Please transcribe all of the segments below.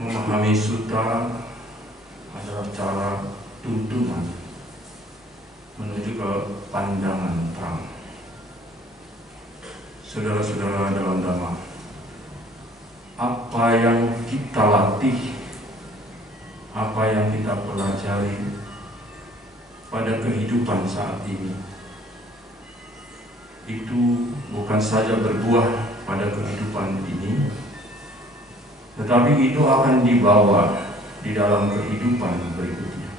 Memahami sutta adalah cara tuntunan menuju ke pandangan terang. Saudara-saudara dalam Dhamma, apa yang kita latih, apa yang kita pelajari pada kehidupan saat ini, itu bukan saja berbuah pada kehidupan ini, tetapi itu akan dibawa di dalam kehidupan berikutnya.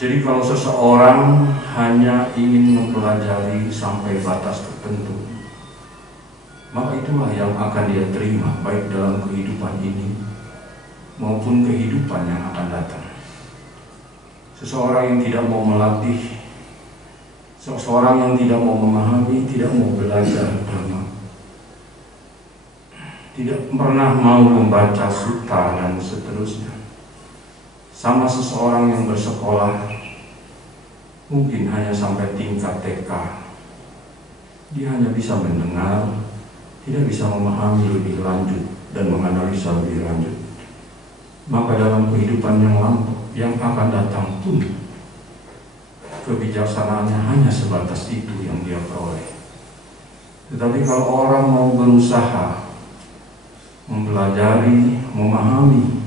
Jadi kalau seseorang hanya ingin mempelajari sampai batas tertentu, maka itulah yang akan dia terima, baik dalam kehidupan ini maupun kehidupan yang akan datang. Seseorang yang tidak mau melatih, seseorang yang tidak mau memahami, tidak mau belajar Dhamma, tidak pernah mau membaca sutta dan seterusnya, sama seseorang yang bersekolah mungkin hanya sampai tingkat TK, dia hanya bisa mendengar, tidak bisa memahami lebih lanjut dan menganalisa lebih lanjut. Maka dalam kehidupan yang akan datang pun kebijaksanaannya hanya sebatas itu yang dia peroleh. Tetapi kalau orang mau berusaha mempelajari, memahami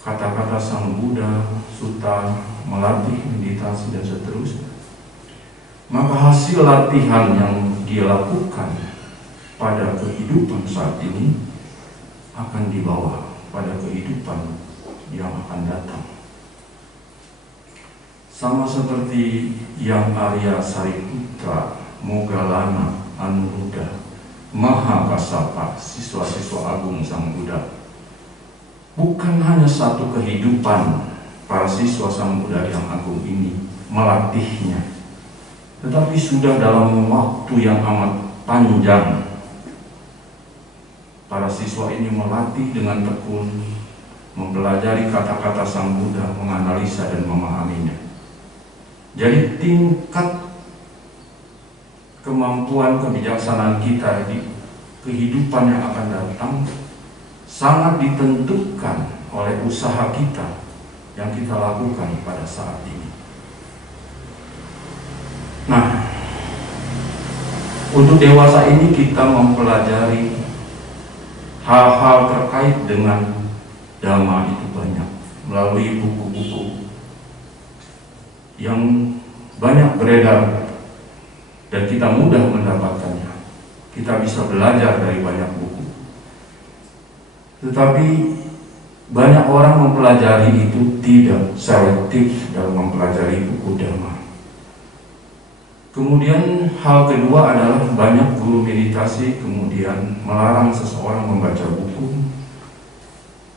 kata-kata Sang Buddha, sutta, melatih meditasi dan seterusnya, maka hasil latihan yang dia lakukan pada kehidupan saat ini akan dibawa pada kehidupan yang akan datang. Sama seperti yang Arya Sariputra, Moggallana, Anuruddha, Mahakassapa, siswa-siswa agung Sang Buddha, bukan hanya satu kehidupan para siswa Sang Buddha yang agung ini melatihnya, tetapi sudah dalam waktu yang amat panjang para siswa ini melatih dengan tekun, mempelajari kata-kata Sang Buddha, menganalisa dan memahaminya. Jadi tingkat kemampuan kebijaksanaan kita di kehidupan yang akan datang sangat ditentukan oleh usaha kita yang kita lakukan pada saat ini. Nah, untuk dewasa ini kita mempelajari hal-hal terkait dengan Dhamma itu banyak melalui buku-buku yang banyak beredar dan kita mudah mendapatkannya. Kita bisa belajar dari banyak buku. Tetapi banyak orang mempelajari itu tidak selektif dalam mempelajari buku Dhamma. Kemudian hal kedua adalah banyak guru meditasi kemudian melarang seseorang membaca buku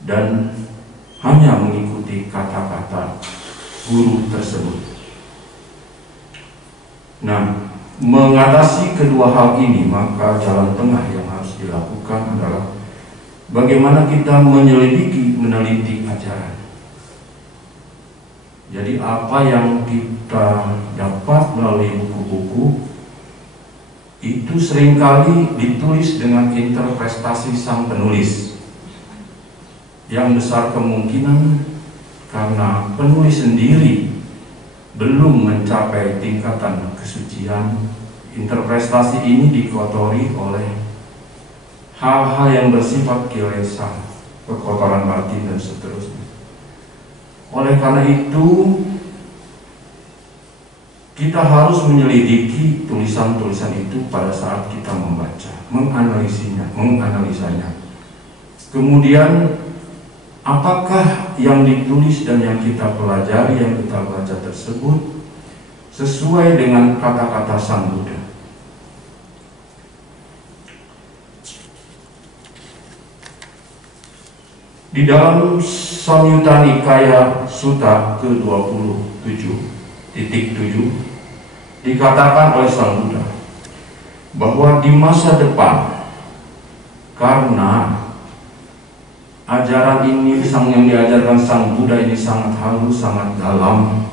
dan hanya mengikuti kata-kata guru tersebut. Nah, mengatasi kedua hal ini, maka jalan tengah yang harus dilakukan adalah bagaimana kita menyelidiki, meneliti ajaran. Jadi apa yang kita dapat melalui buku-buku itu seringkali ditulis dengan interpretasi sang penulis, yang besar kemungkinan karena penulis sendiri belum mencapai tingkatan kesucian, interpretasi ini dikotori oleh hal-hal yang bersifat kilesa, kekotoran batin dan seterusnya. Oleh karena itu kita harus menyelidiki tulisan-tulisan itu pada saat kita membaca, menganalisanya. Kemudian apakah yang ditulis dan yang kita pelajari, yang kita baca tersebut sesuai dengan kata-kata Sang Buddha. Di dalam Samyutta Nikaya Sutta ke-27.7 dikatakan oleh Sang Buddha bahwa di masa depan, karena ajaran ini yang diajarkan Sang Buddha ini sangat halus, sangat dalam,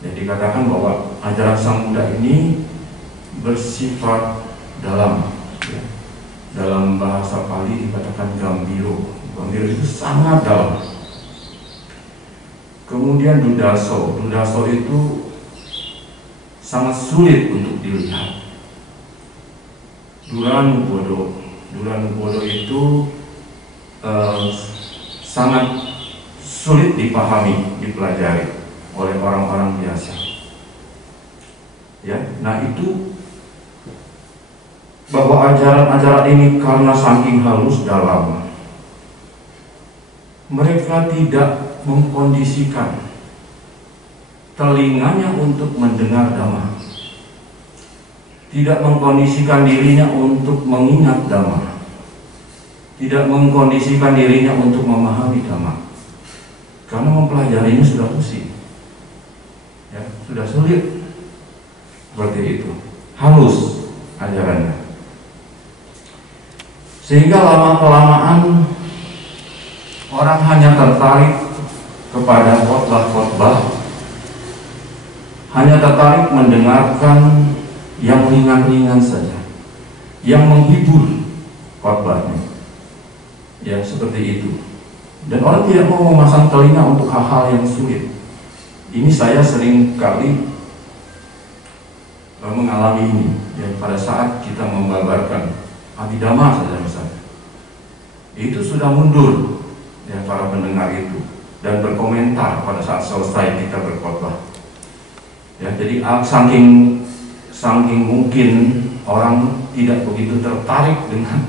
dan dikatakan bahwa ajaran Sang Buddha ini bersifat dalam, ya. dalam bahasa Pali dikatakan gambiro. Gambiro itu sangat dalam. Kemudian dudaso. Dudaso itu sangat sulit untuk dilihat. Duranubodo. Duranubodo itu sangat sulit dipahami, dipelajari oleh orang-orang biasa. Ya, nah itu bahwa ajaran-ajaran ini karena saking halus dalam, mereka tidak mengkondisikan telinganya untuk mendengar dhamma, tidak mengkondisikan dirinya untuk mengingat dhamma, tidak mengkondisikan dirinya untuk memahami dhamma, karena mempelajarinya sudah pusing, ya, sudah sulit, seperti itu, halus ajarannya, sehingga lama-kelamaan orang hanya tertarik kepada khotbah-khotbah, hanya tertarik mendengarkan yang ringan-ringan saja, yang menghibur khotbahnya, ya, seperti itu. Dan orang tidak mau memasang telinga untuk hal-hal yang sulit. Ini saya sering kali mengalami ini, ya, pada saat kita membabarkan abhidhamma saja misalnya, itu sudah mundur, ya, para pendengar itu, dan berkomentar pada saat selesai kita berkhotbah. Ya, jadi saking mungkin orang tidak begitu tertarik dengan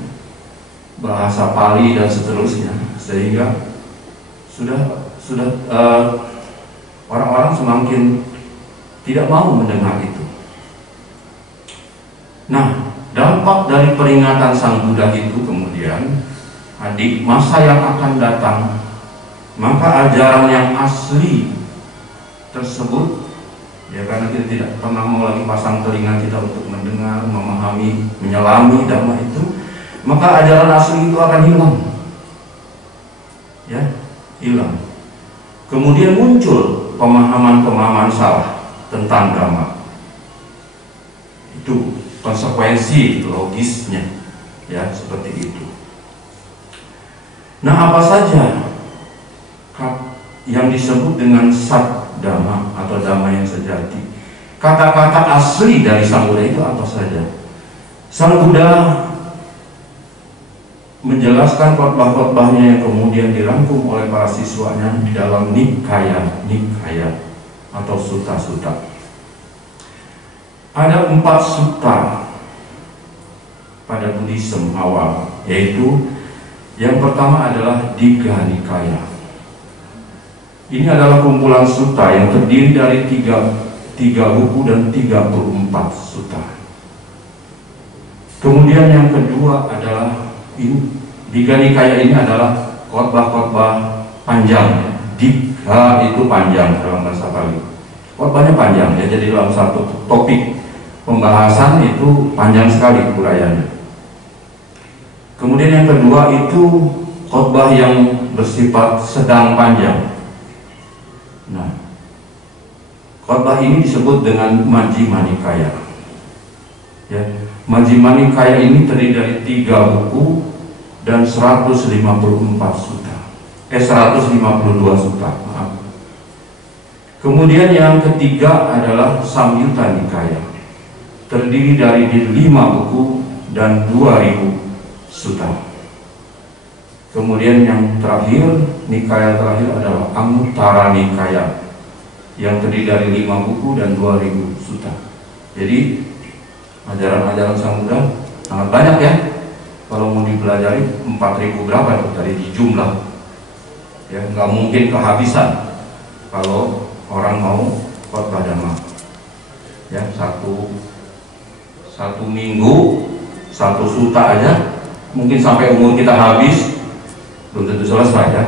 bahasa Pali dan seterusnya, sehingga orang-orang semakin tidak mau mendengar itu. Nah, dampak dari peringatan Sang Buddha itu kemudian, di masa yang akan datang, maka ajaran yang asli tersebut, ya, karena kita tidak pernah mau lagi pasang telinga kita untuk mendengar, memahami, menyelami dhamma itu, maka ajaran asli itu akan hilang, ya, hilang. Kemudian muncul pemahaman-pemahaman salah tentang dhamma. Itu konsekuensi logisnya, ya, seperti itu. Nah, apa saja yang disebut dengan sat dhamma atau dhamma yang sejati? Kata-kata asli dari Sang Buddha itu apa saja? Sang Buddha menjelaskan khotbah-khotbahnya yang kemudian dirangkum oleh para siswanya di dalam Nikaya atau sutta-sutta. Ada 4 sutta pada Buddhisme awal, yaitu yang pertama adalah Digha Nikaya. Ini adalah kumpulan sutta yang terdiri dari 3 buku dan 34 sutta. Kemudian yang kedua adalah Digha Nikaya. Ini adalah khotbah-khotbah panjang. Digha itu panjang dalam bahasa Pali. Khotbahnya panjang, ya, jadi dalam satu topik pembahasan itu panjang sekali uraiannya. Kemudian yang kedua itu khotbah yang bersifat sedang panjang. Nah, khotbah ini disebut dengan Majjhima Nikaya. Ya, Majjhima Nikaya ini terdiri dari 3 buku dan 154 sutta. 152 sutta, maaf. Kemudian yang ketiga adalah Samyutta Nikaya, terdiri dari 5 buku dan 2000 sutta. Kemudian yang terakhir, Nikaya terakhir adalah Anuttara Nikaya, yang terdiri dari 5 buku dan 2000 sutta. Jadi ajaran-ajaran Sang Buddha sangat banyak, ya. Kalau mau dipelajari 4000 berapa itu tadi di jumlah, ya, nggak mungkin kehabisan kalau orang mau khotbah dhamma, ya, satu minggu 1 sutta aja mungkin sampai umur kita habis belum tentu selesai, ya.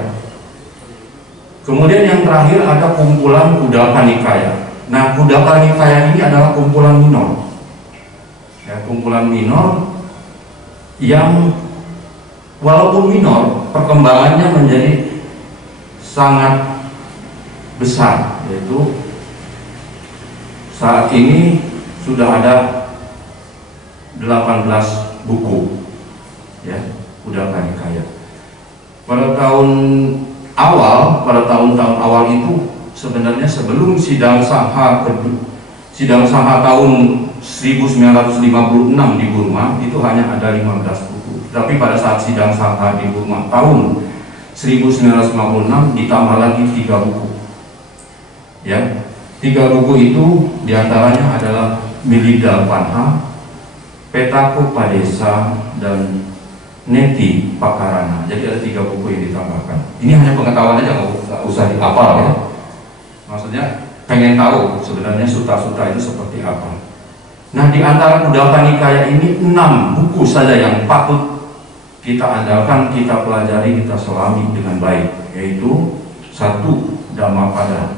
Kemudian yang terakhir ada kumpulan Khuddaka Nikaya. Nah, Khuddaka Nikaya ini adalah kumpulan minor, ya, kumpulan minor yang walaupun minor, perkembangannya menjadi sangat besar, yaitu saat ini sudah ada 18 buku ya, Uddaka Nikaya. Pada tahun-tahun awal itu sebenarnya sebelum sidang Sangha tahun 1956 di Burma itu hanya ada 15 buku. Tapi pada saat sidang Sangha di Burma tahun 1956 ditambah lagi 3 buku. Ya, 3 buku itu diantaranya adalah Milida Panha, Petako Padesa, dan Neti Pakarana. Jadi ada 3 buku yang ditambahkan. Ini hanya pengetahuan aja, nggak usah dihafal ya. Maksudnya pengen tahu sebenarnya suta-suta itu seperti apa. Nah, di antara Uddaka Nikaya ini 6 buku saja yang patut kita andalkan, kita pelajari, kita selami dengan baik, yaitu 1 Dhammapada.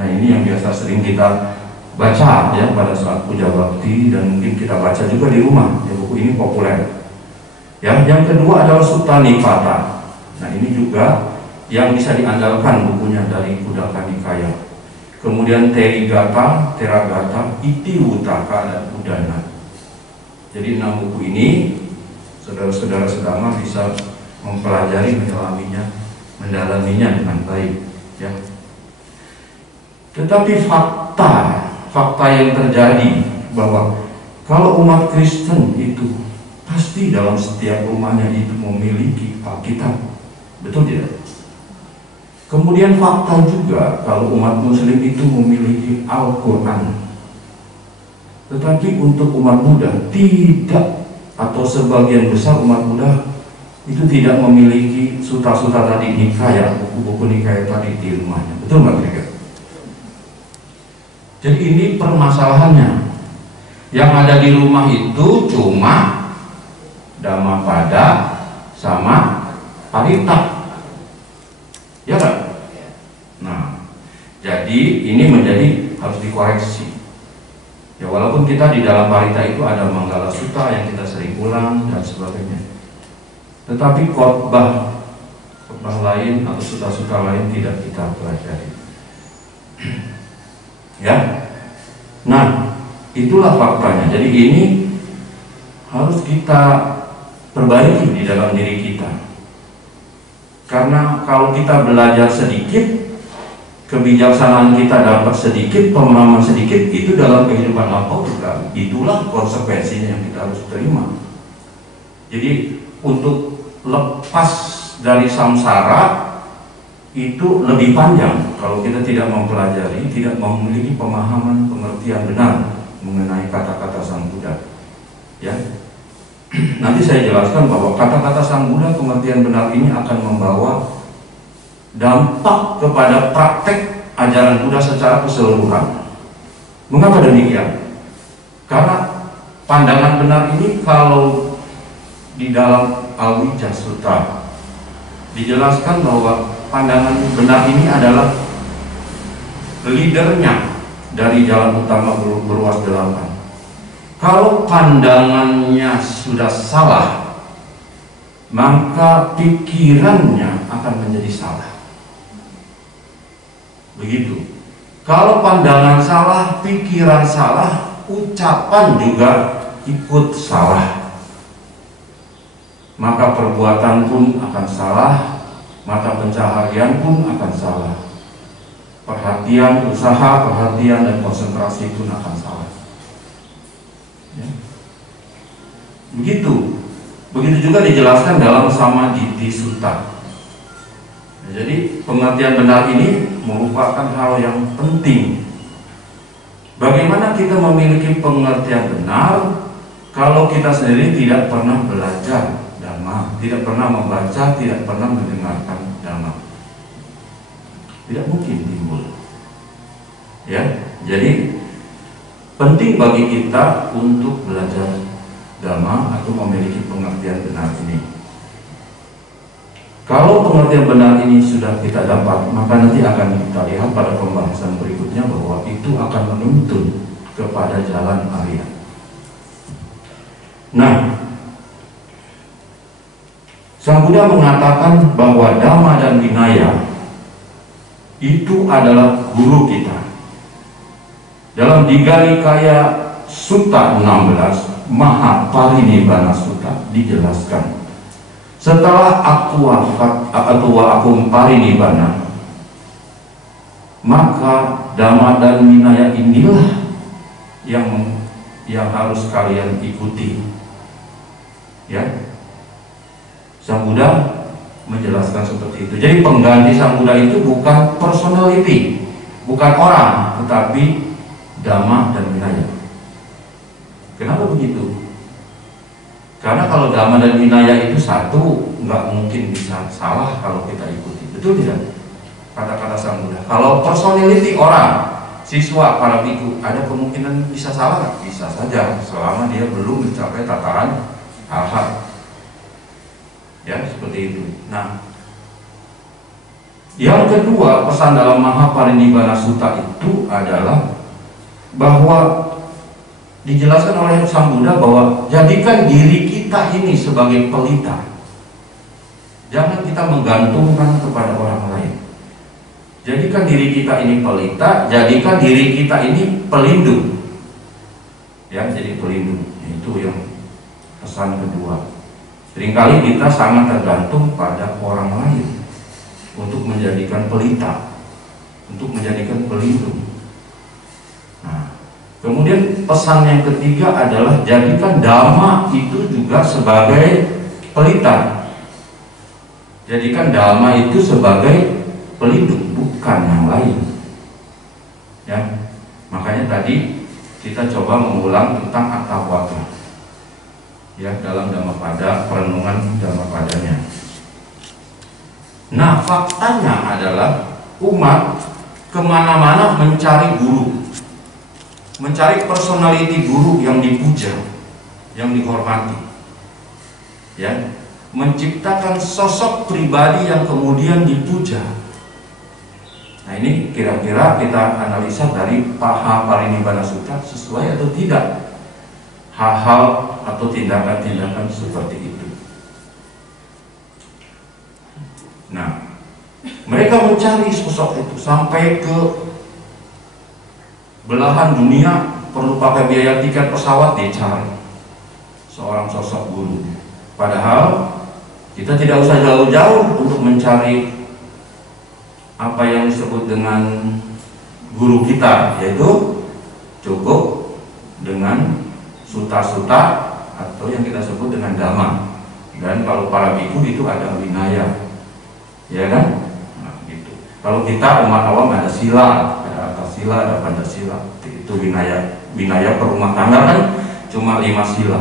Nah, ini yang biasa sering kita baca ya pada saat puja bakti, dan mungkin kita baca juga di rumah. Ya, buku ini populer. Ya, yang kedua adalah Sutta Nipata. Nah, ini juga yang bisa diandalkan bukunya dari Uddaka Nikaya. Kemudian Teragata, Itiwutaka, dan Udana. Jadi 6 buku ini saudara-saudara sedama bisa mempelajari, menyelaminya, mendalaminya dengan baik ya. Tetapi fakta yang terjadi bahwa kalau umat Kristen itu pasti dalam setiap rumahnya itu memiliki Alkitab, betul tidak? Kemudian fakta juga kalau umat Muslim itu memiliki Al-Quran. Tetapi untuk umat Buddha tidak, atau sebagian besar umat Buddha itu tidak memiliki suta-suta tadi, Nikaya, buku-buku Nikaya tadi di rumahnya. Betul nggak kira-kira? Jadi ini permasalahannya. Yang ada di rumah itu cuma Dhammapada sama Parita. Ya kan? Nah, jadi ini harus dikoreksi. Ya, walaupun kita di dalam Parita itu ada Manggala Sutta yang kita sering ulang dan sebagainya, tetapi khotbah lain atau sutta-sutta lain tidak kita pelajari. Ya, nah itulah faktanya. Jadi ini harus kita perbaiki di dalam diri kita. Karena kalau kita belajar sedikit, kebijaksanaan kita dapat sedikit, pemahaman sedikit, itu dalam kehidupan lampau juga itulah konsekuensinya yang kita harus terima. Jadi untuk lepas dari samsara itu lebih panjang kalau kita tidak mempelajari, tidak memiliki pemahaman, pengertian benar mengenai kata-kata Sang Buddha. Ya. Nanti saya jelaskan bahwa kata-kata Sang Buddha, pengertian benar ini akan membawa dampak kepada praktek ajaran Buddha secara keseluruhan. Mengapa demikian? Karena pandangan benar ini kalau di dalam Awija Sutta dijelaskan bahwa pandangan benar ini adalah leadernya dari jalan utama berluas 8. Kalau pandangannya sudah salah, maka pikirannya akan menjadi salah. Begitu. Kalau pandangan salah, pikiran salah, ucapan juga ikut salah. Maka perbuatan pun akan salah, mata pencaharian pun akan salah. Perhatian, usaha, perhatian, dan konsentrasi pun akan salah. Ya. Begitu juga dijelaskan dalam Samadhi Sutta. Jadi pengertian benar ini merupakan hal yang penting. Bagaimana kita memiliki pengertian benar kalau kita sendiri tidak pernah belajar Dhamma, tidak pernah membaca, tidak pernah mendengarkan Dhamma? Tidak mungkin timbul. Ya, jadi penting bagi kita untuk belajar Dhamma atau memiliki pengertian benar ini. Kalau pengertian benar ini sudah kita dapat, maka nanti akan kita lihat pada pembahasan berikutnya bahwa itu akan menuntun kepada jalan Arya. Nah, Sang Buddha mengatakan bahwa Dhamma dan Vinaya itu adalah guru kita. Dalam Digha Nikaya Sutta 16 Mahaparinibbana Sutta dijelaskan Setelah atua akum parinibbana, maka Dhamma dan Vinaya inilah yang harus kalian ikuti. Ya, Sang Buddha menjelaskan seperti itu. Jadi pengganti Sang Buddha itu bukan personality, bukan orang, tetapi Dhamma dan Vinaya. Kenapa begitu? Karena kalau Dhamma dan Vinaya itu satu, nggak mungkin bisa salah kalau kita ikuti. Betul tidak? Kata-kata Sang Buddha. Kalau personality orang, siswa, para biku, ada kemungkinan bisa salah? Bisa saja, selama dia belum mencapai tataran arhat. Ya, seperti itu. Nah, yang kedua, pesan dalam Mahaparinibbana Sutta itu adalah bahwa dijelaskan oleh Sang Buddha bahwa jadikan diri kita ini sebagai pelita. Jangan kita menggantungkan kepada orang lain. Jadikan diri kita ini pelita, jadikan diri kita ini pelindung. Ya, jadi pelindung. Itu yang pesan kedua. Seringkali kita sangat tergantung pada orang lain untuk menjadikan pelita, untuk menjadikan pelindung. Nah, kemudian pesan yang ketiga adalah jadikan Dhamma itu juga sebagai pelita. Jadikan Dhamma itu sebagai pelindung, bukan yang lain. Ya, makanya tadi kita coba mengulang tentang Attawagga. Ya, dalam Dhammapada, perenungan Dhammapadanya. Nah, faktanya adalah umat kemana-mana mencari guru, mencari personality guru yang dipuja, yang dihormati, ya, menciptakan sosok pribadi yang kemudian dipuja. Nah, ini kira-kira kita analisa dari Mahaparinibbana Sutta sesuai atau tidak hal-hal atau tindakan-tindakan seperti itu. Nah, mereka mencari sosok itu sampai ke belahan dunia, perlu pakai biaya tiket pesawat dicari seorang sosok guru. Padahal kita tidak usah jauh-jauh untuk mencari apa yang disebut dengan guru kita, yaitu cukup dengan sutta-sutta atau yang kita sebut dengan Dhamma. Dan kalau para biku itu ada Vinaya, ya kan? Nah, gitu. Kalau kita umat awam ada sila, ada Atasila, ada Pancasila. Itu Vinaya. Vinaya per rumah tangga kan cuma 5 sila,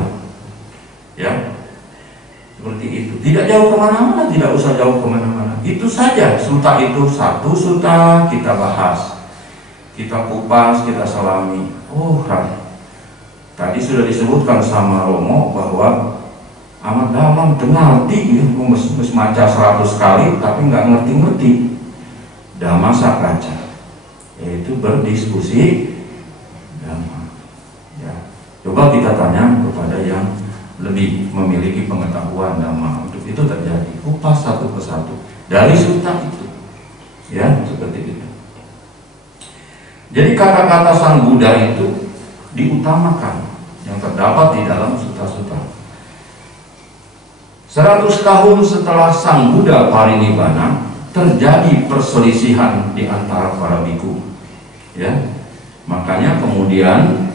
ya. Seperti itu. Tidak jauh kemana-mana, tidak usah jauh kemana-mana. Itu saja. Sutta itu satu sutta kita bahas, kita kupas, kita selami. Oh, kan. Tadi sudah disebutkan sama Romo bahwa amat dalam ngerti, maca 100 kali tapi nggak ngerti-ngerti. Dhamma Sakaca, yaitu berdiskusi Dhamma. Ya. Coba kita tanya kepada yang lebih memiliki pengetahuan Dhamma. Untuk itu terjadi kupas satu persatu dari sutta itu, ya, seperti itu. Jadi kata-kata Sang Buddha itu diutamakan yang terdapat di dalam sutta-sutta. 100 tahun setelah Sang Buddha parinibbana, terjadi perselisihan di antara para biku. Ya, makanya kemudian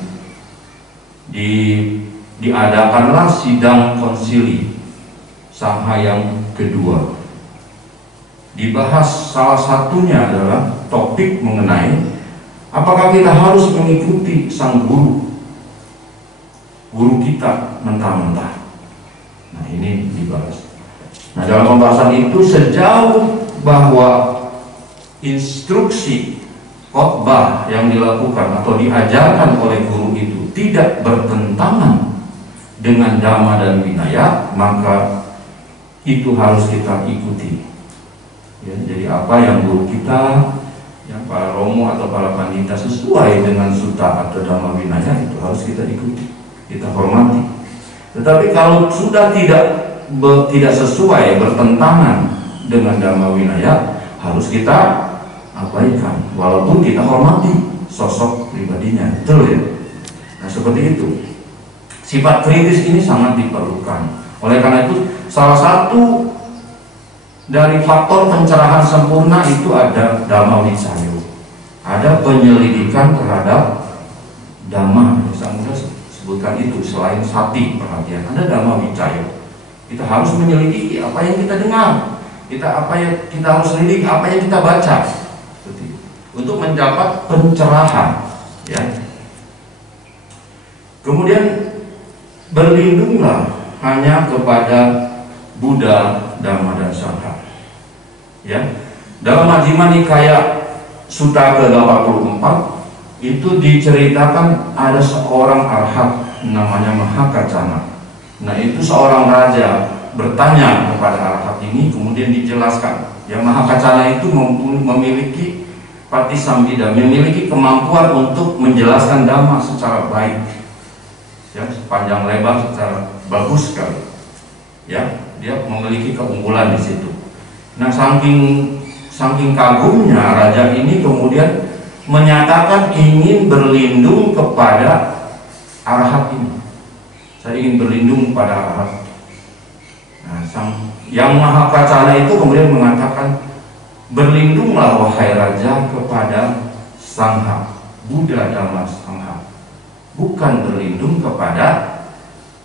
diadakanlah sidang konsili Sangha yang kedua. Dibahas salah satunya adalah topik mengenai apakah kita harus mengikuti sang guru kita mentah-mentah. Nah, ini dibahas. Nah, dalam pembahasan itu sejauh bahwa instruksi khotbah yang dilakukan atau diajarkan oleh guru itu tidak bertentangan dengan Dhamma dan Vinaya, maka itu harus kita ikuti. Ya, jadi apa yang guru kita, yang para romo atau para pandita sesuai dengan sutta atau Dhamma Vinaya, itu harus kita ikuti, kita hormati. Tetapi kalau sudah tidak sesuai, bertentangan dengan Dhamma Vinaya, harus kita abaikan, walaupun kita hormati sosok pribadinya. Betul ya? Nah, seperti itu. Sifat kritis ini sangat diperlukan. Oleh karena itu, salah satu dari faktor pencerahan sempurna itu ada Dhamma Wicayo, ada penyelidikan terhadap Dhamma. Sang Buddha sebutkan itu, selain sati perhatian, ada Dhamma Wicayo. Kita harus menyelidiki apa yang kita dengar, kita harus lidik apa yang kita baca, untuk mendapat pencerahan, ya. Kemudian berlindunglah hanya kepada Buddha, Dhamma, dan Sangha. Ya, dalam Majjhima Nikaya Sutta ke-84 itu diceritakan ada seorang arhat namanya Mahakaccana. Nah, itu seorang raja bertanya kepada arhat ini, kemudian dijelaskan. Ya, Mahakaccana itu memiliki patisambhida, memiliki kemampuan untuk menjelaskan Dhamma secara baik, ya, sepanjang lebar, secara bagus sekali. Ya, dia memiliki keunggulan di situ. Nah, saking kagumnya raja ini kemudian menyatakan ingin berlindung kepada arhat ini. Saya ingin berlindung kepada arhat. Nah, yang Mahakaccana itu kemudian mengatakan, berlindunglah wahai raja kepada Sangha, Buddha, Dhamma, Sangha, bukan berlindung kepada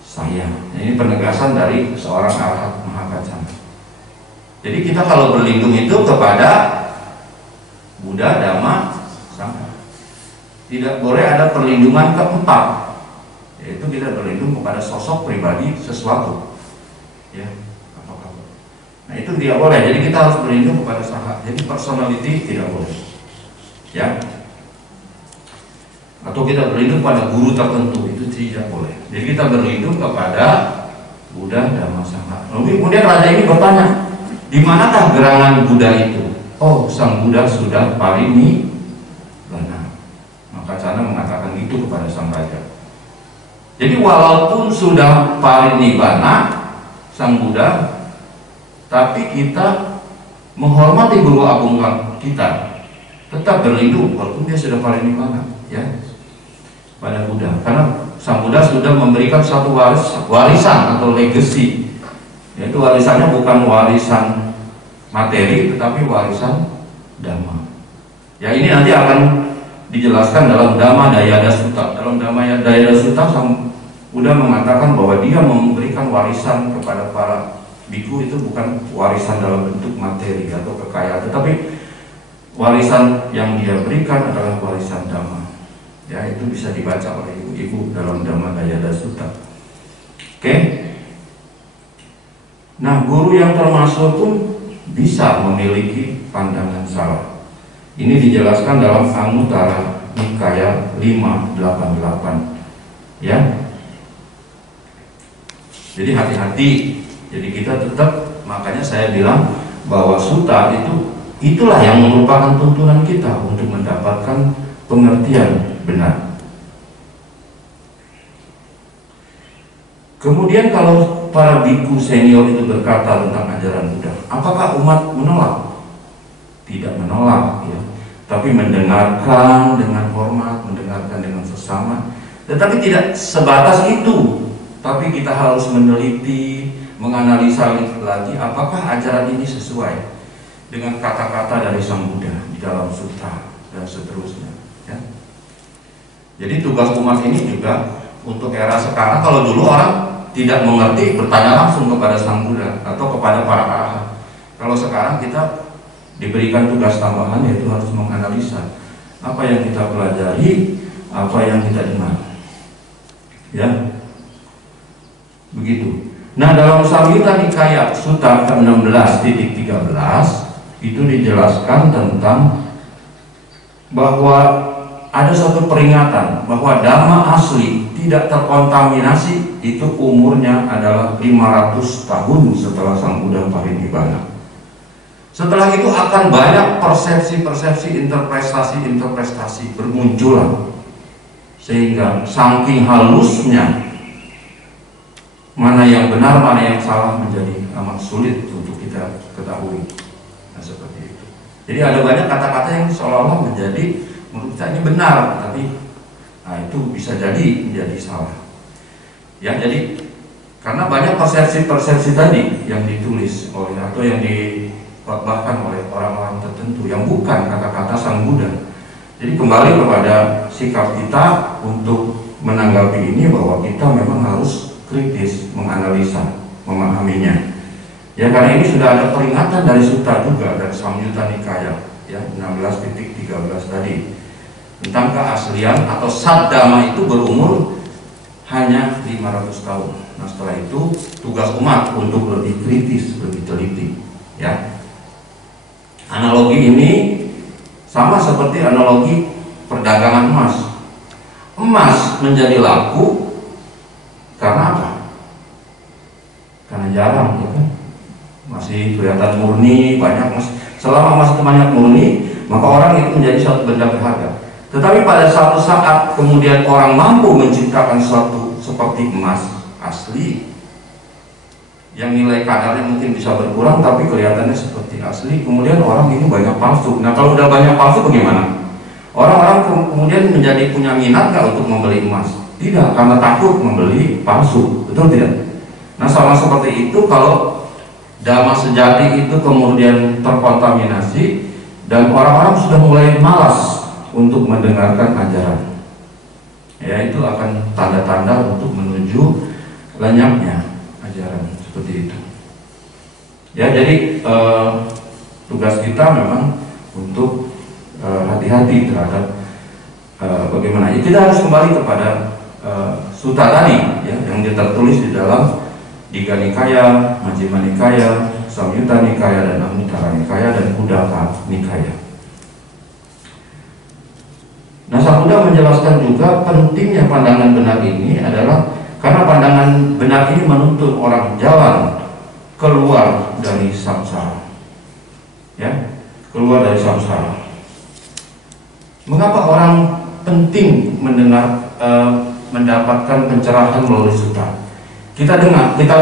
saya. Ini penegasan dari seorang arhat Mahakaccana. Jadi kita kalau berlindung itu kepada Buddha, Dhamma, Sangha. Tidak boleh ada perlindungan keempat, yaitu kita berlindung kepada sosok pribadi sesuatu, ya. Nah, itu tidak boleh. Jadi kita harus berlindung kepada Sangha. Jadi personality tidak boleh, ya. Atau kita berlindung pada guru tertentu, itu tidak boleh. Jadi kita berlindung kepada Buddha, Dhamma, Sangha. Lalu kemudian raja ini bertanya, di manakah gerangan Buddha itu? Oh, sang Buddha sudah parinibbana. Mahakaccana mengatakan itu kepada sang raja. Jadi walaupun sudah parinibbana sang Buddha, tapi kita menghormati guru agung kita, tetap berlindung walaupun dia sudah parinibbana, ya, pada Buddha. Karena sang Buddha sudah memberikan satu warisan atau legacy, yaitu warisannya bukan warisan materi tetapi warisan Dhamma. Ya, ini nanti akan dijelaskan dalam Dhamma Dayada Sutta. Dalam Dhamma Dayada Sutta sang Buddha mengatakan bahwa dia memberikan warisan kepada para biku itu bukan warisan dalam bentuk materi atau kekayaan, tetapi warisan yang dia berikan adalah warisan Dhamma. Ya, itu bisa dibaca oleh ibu-ibu dalam Dhamma Dayada Sutta. Oke. Nah, guru yang termasuk pun bisa memiliki pandangan salah. Ini dijelaskan dalam Anuttara Nikaya 588. Ya. Jadi hati-hati. Jadi kita tetap, makanya saya bilang bahwa sutta itulah yang merupakan tuntunan kita untuk mendapatkan pengertian benar. Kemudian kalau para biku senior itu berkata tentang ajaran Buddha, apakah umat menolak? Tidak menolak, ya, tapi mendengarkan dengan hormat, mendengarkan dengan sesama. Tetapi tidak sebatas itu, tapi kita harus meneliti, menganalisa lagi apakah ajaran ini sesuai dengan kata-kata dari Sang Buddha di dalam sutra dan seterusnya, ya. Jadi tugas umat ini juga untuk era sekarang. Kalau dulu orang tidak mengerti, bertanya langsung kepada Sang Buddha atau kepada para arahat. Kalau sekarang kita diberikan tugas tambahan, yaitu harus menganalisa apa yang kita pelajari, apa yang kita dengar, ya, begitu. Nah, dalam Samyutta Nikaya Sutta ke-16-13 itu dijelaskan tentang bahwa ada satu peringatan bahwa Dhamma asli tidak terkontaminasi itu umurnya adalah 500 tahun setelah Sang Buddha parinibbana. Setelah itu akan banyak persepsi-persepsi, interpretasi bermunculan, sehingga saking halusnya mana yang benar, mana yang salah menjadi amat sulit untuk kita ketahui. Nah, seperti itu. Jadi ada banyak kata-kata yang seolah-olah menjadi menurut kita ini benar, tapi itu bisa jadi menjadi salah. Ya, jadi Karena banyak persepsi-persepsi tadi yang ditulis oleh atau yang dikhotbahkan oleh orang-orang tertentu yang bukan kata-kata Sang Buddha. Jadi kembali kepada sikap kita untuk menanggapi ini, bahwa kita memang harus kritis menganalisa, memahaminya. Ya, karena ini sudah ada peringatan dari Sutta juga, dari Samyutta Nikaya ya 16.13 tadi, tentang keaslian atau Saddhamma itu berumur hanya 500 tahun. Nah, setelah itu tugas umat untuk lebih kritis, lebih teliti ya. Analogi ini sama seperti analogi perdagangan emas. Emas menjadi laku karena apa? Karena jarang, ya kan? Masih kelihatan murni, banyak emas. Selama emas itu banyak murni, maka orang itu menjadi suatu benda berharga. Tetapi pada suatu saat kemudian orang mampu menciptakan suatu seperti emas asli, yang nilai kadarnya mungkin bisa berkurang tapi kelihatannya seperti asli, kemudian orang ini banyak palsu. Nah, kalau udah banyak palsu bagaimana? Orang-orang kemudian menjadi punya minat nggak untuk membeli emas? Tidak, karena takut membeli palsu, betul tidak? Nah, sama seperti itu kalau Dhamma sejati itu kemudian terkontaminasi dan orang-orang sudah mulai malas untuk mendengarkan ajaran, ya itu akan tanda-tanda untuk menuju lenyapnya ajaran seperti itu. Ya, jadi tugas kita memang untuk hati-hati terhadap bagaimana. Ya, kita harus kembali kepada sutta tadi ya, yang tertulis di dalam Digha Nikaya, Majjhima Nikaya, Samyutta Nikaya, dan Anguttara Nikaya, dan Khuddaka Nikaya. Nah, Sang Buddha menjelaskan juga pentingnya pandangan benar ini adalah karena pandangan benar ini menuntun orang jalan keluar dari samsara, ya, keluar dari samsara. Mengapa orang penting mendengar, mendapatkan pencerahan melalui sutta? Kita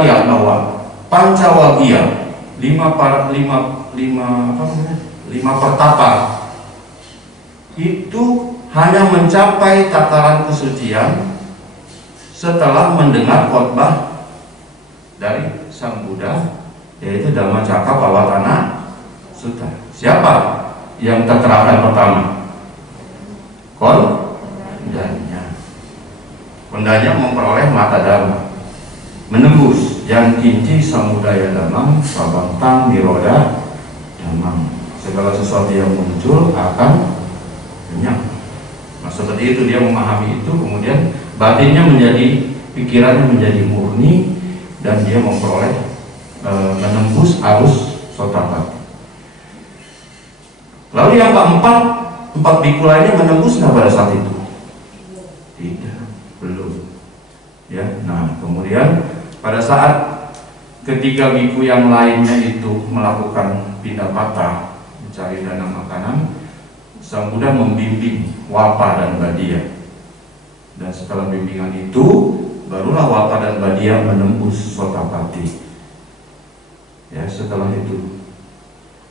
lihat bahwa Pancawagya, lima pertapa itu hanya mencapai tataran kesucian setelah mendengar khotbah dari Sang Buddha, yaitu Dhammacakkappavattana Sutta. Siapa yang terterapkan pertama? Kondanya. Kondanya memperoleh mata dhamma, menembus yang kinci samudaya dhammam prabangtang nirodha dhammam. Segala sesuatu yang muncul akan lenyap. Nah, seperti itu dia memahami itu, kemudian batinnya menjadi, pikirannya menjadi murni, dan dia memperoleh menembus arus sotapati. Lalu yang keempat, 4 biku lainnya menembus nggak pada saat itu? Tidak, belum. Ya, nah kemudian pada saat ketiga biku yang lainnya itu melakukan pindapata, mencari dana makanan, Sang Buddha membimbing Wapa dan Badia. Dan setelah bimbingan itu, barulah Wapa dan Badia menembus Sotapati. Ya, setelah itu.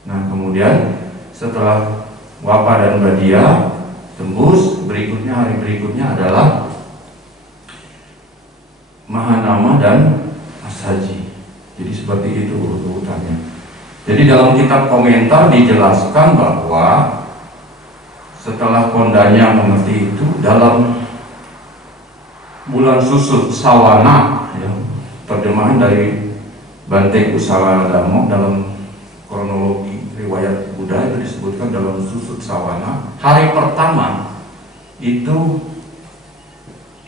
Nah, kemudian setelah Wapa dan Badia tembus, berikutnya, hari berikutnya adalah Mahanama dan Asaji. Jadi seperti itu urut-urutannya. Jadi dalam kitab komentar dijelaskan bahwa setelah Kondanya mengerti itu, dalam bulan susut Sawana, ya, terjemahan dari Bante Kusala-dhammo dalam kronologi riwayat Buddha itu disebutkan dalam susut Sawana, hari pertama itu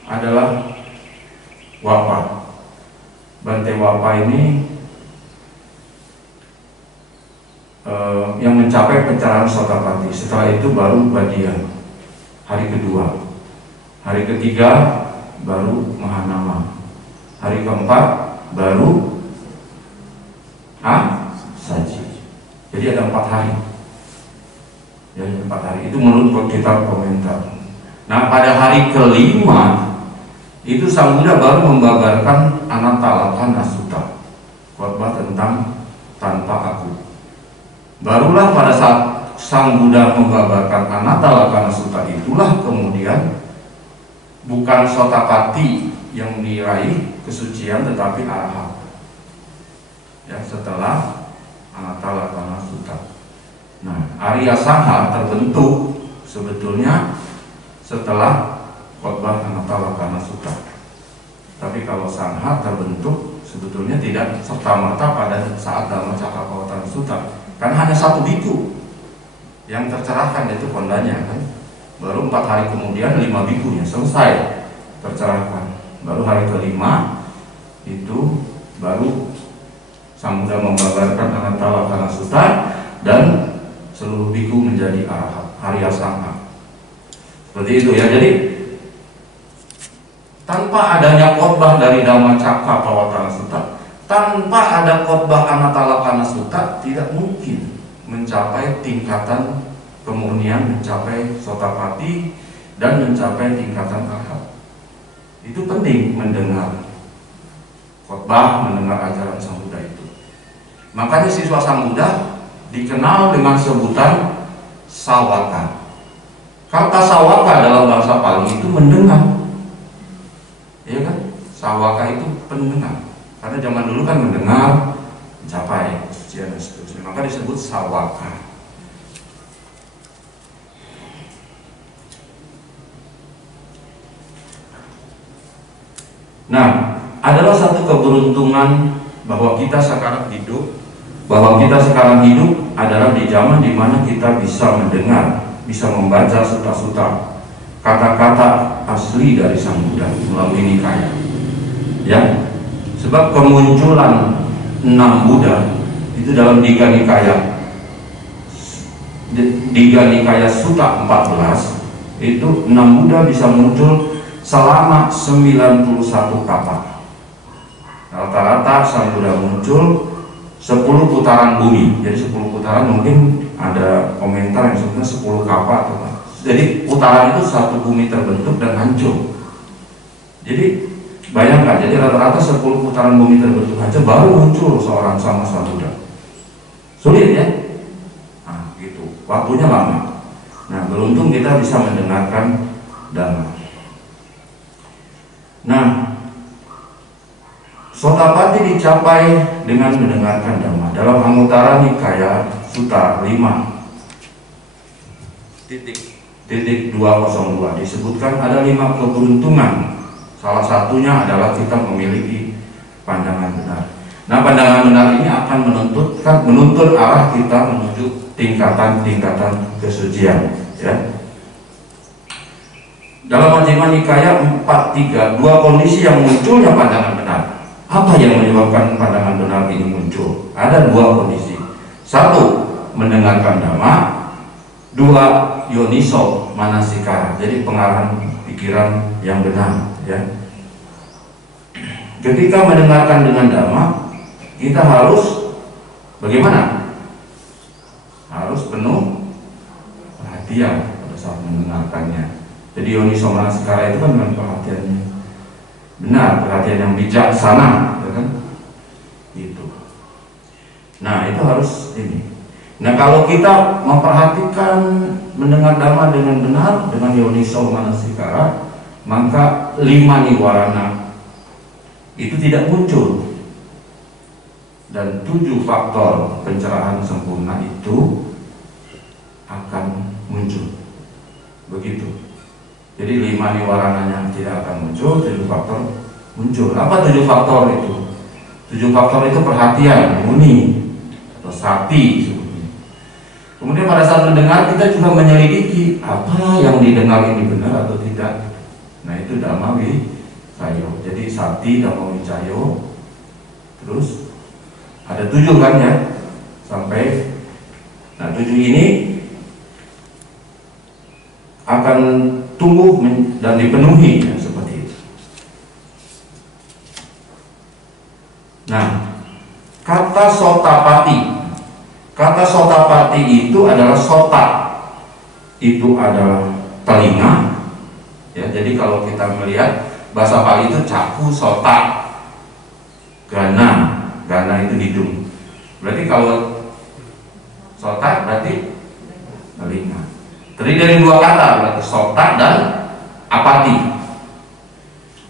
adalah Wapa. Bante Wapa ini yang mencapai pencerahan Sotapati. Setelah itu baru Badia, hari kedua. Hari ketiga baru Mahanama. Hari keempat baru Saji. Jadi ada 4 hari. Ya, 4 hari itu menurut kitab komentar. Nah, pada hari kelima itu Sang Buddha baru membabarkan Anatalakkhana Sutta, khotbah tentang tanpa aku. Barulah pada saat Sang Buddha membabarkan Anatalakkhana Sutta itulah kemudian bukan sotapati yang diraih kesucian, tetapi arahat. Ya, setelah Anatalakana Sutta. Nah, Arya Sangha terbentuk sebetulnya setelah khotbah Anatalakana Sutta. Tapi kalau Sangha terbentuk sebetulnya tidak serta-merta pada saat Dhammacakkappavattana Sutta, karena hanya satu biku yang tercerahkan, yaitu kondanya kan. Baru 4 hari kemudian 5 bikunya selesai tercerahkan. Baru hari kelima itu baru Sang Buddha membabarkan Anatalakana Sutta dan seluruh biku menjadi arahat, Arya Sangha. Seperti itu ya. Jadi tanpa adanya khotbah dari Dhammacakkappavattana Sutta, tanpa ada khotbah Anatalakana Sutta, tidak mungkin mencapai tingkatan kemurnian, mencapai sotapati dan mencapai tingkatan arahat. Itu penting mendengar khotbah, mendengar ajaran Sang Buddha itu. Makanya siswa Sang Buddha dikenal dengan sebutan sawaka. Kata sawaka dalam bahasa Pali itu mendengar, ya kan? Sawaka itu pendengar. Karena zaman dulu kan mendengar, mencapai kesucian dan seterusnya. Maka disebut sawaka. Nah, adalah satu keberuntungan bahwa kita sekarang hidup adalah di zaman dimana kita bisa mendengar, bisa membaca sutta-sutta, kata-kata asli dari Sang Buddha melalui Nikaya. Ya, sebab kemunculan 6 Buddha itu dalam Digha Nikaya Sutta 14 itu 6 Buddha bisa muncul selama 91 kata. Rata-rata Sang Buddha muncul 10 putaran bumi. Jadi 10 putaran, mungkin ada komentar yang sebutnya 10 kapa atau apa. Jadi putaran itu satu bumi terbentuk dan hancur. Jadi bayangkan, jadi rata-rata 10 putaran bumi terbentuk hancur baru muncul seorang sama Sang Buddha. Sulit ya? Nah gitu, waktunya lama. Nah beruntung kita bisa mendengarkan Dhamma. Nah, sotapati dicapai dengan mendengarkan Dhamma. Dalam Anguttara Nikaya Sutta 5.202 disebutkan ada 5 keberuntungan. Salah satunya adalah kita memiliki pandangan benar. Nah, pandangan benar ini akan menuntun arah kita menuju tingkatan-tingkatan kesucian, ya. Dalam Majjhima Nikaya 4.3, 2 kondisi yang munculnya pandangan benar. Apa yang menyebabkan pandangan benar ini muncul? Ada 2 kondisi. 1, mendengarkan Dhamma. 2, yoniso manasikara. Jadi pengarahan pikiran yang benar, ya. Ketika mendengarkan dengan Dhamma, kita harus bagaimana? Harus penuh perhatian pada saat mendengarkannya. Jadi yoniso manasikara itu kan dengan perhatiannya benar, perhatian yang bijaksana, ya kan? Itu. Nah, itu harus ini. Nah, kalau kita memperhatikan mendengar Dhamma dengan benar, dengan yoniso manasikara, maka 5 niwarana itu tidak muncul. Dan 7 faktor pencerahan sempurna itu akan muncul. Begitu. Jadi 5 niwarananya tidak akan muncul, 7 faktor muncul. Apa 7 faktor itu? 7 faktor itu perhatian, muni, atau sati sebetulnya. Kemudian pada saat mendengar kita juga menyelidiki apa yang didengar ini benar atau tidak. Nah itu Dhamma Vicayo. Jadi sati, Dhamma Vicayo. Terus ada 7 kan ya, sampai. Nah 7 ini akan tumbuh dan dipenuhi, ya, seperti itu. Nah, kata sotapati itu adalah sota, itu adalah telinga, ya. Jadi kalau kita melihat bahasa Pali itu caku, sota, gana itu hidung. Berarti kalau sota berarti telinga. Terdiri dari 2 kata, berarti sota dan apati.